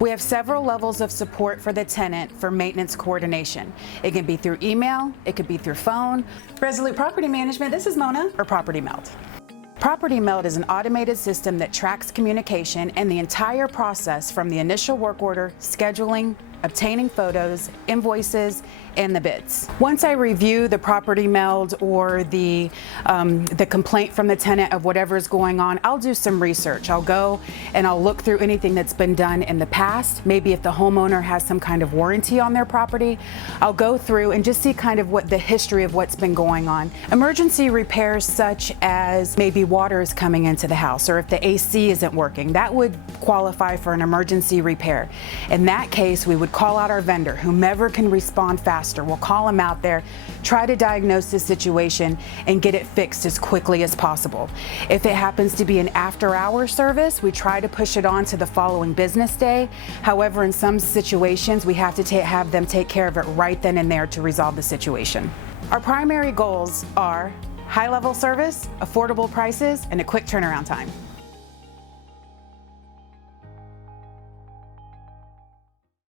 We have several levels of support for the tenant for maintenance coordination. It can be through email, it could be through phone. Resolute Property Management, this is Mona, or Property Meld. Property Meld is an automated system that tracks communication and the entire process from the initial work order, scheduling, obtaining photos, invoices, and the bids. Once I review the property meld or the complaint from the tenant of whatever is going on, I'll do some research. I'll go and I'll look through anything that's been done in the past. Maybe if the homeowner has some kind of warranty on their property, I'll go through and just see kind of what the history of what's been going on. Emergency repairs such as maybe water is coming into the house, or if the AC isn't working, that would qualify for an emergency repair. In that case, we would call out our vendor, whomever can respond faster. We'll call them out there, try to diagnose the situation, and get it fixed as quickly as possible. If it happens to be an after-hour service, we try to push it on to the following business day. However, in some situations, we have to have them take care of it right then and there to resolve the situation. Our primary goals are high-level service, affordable prices, and a quick turnaround time.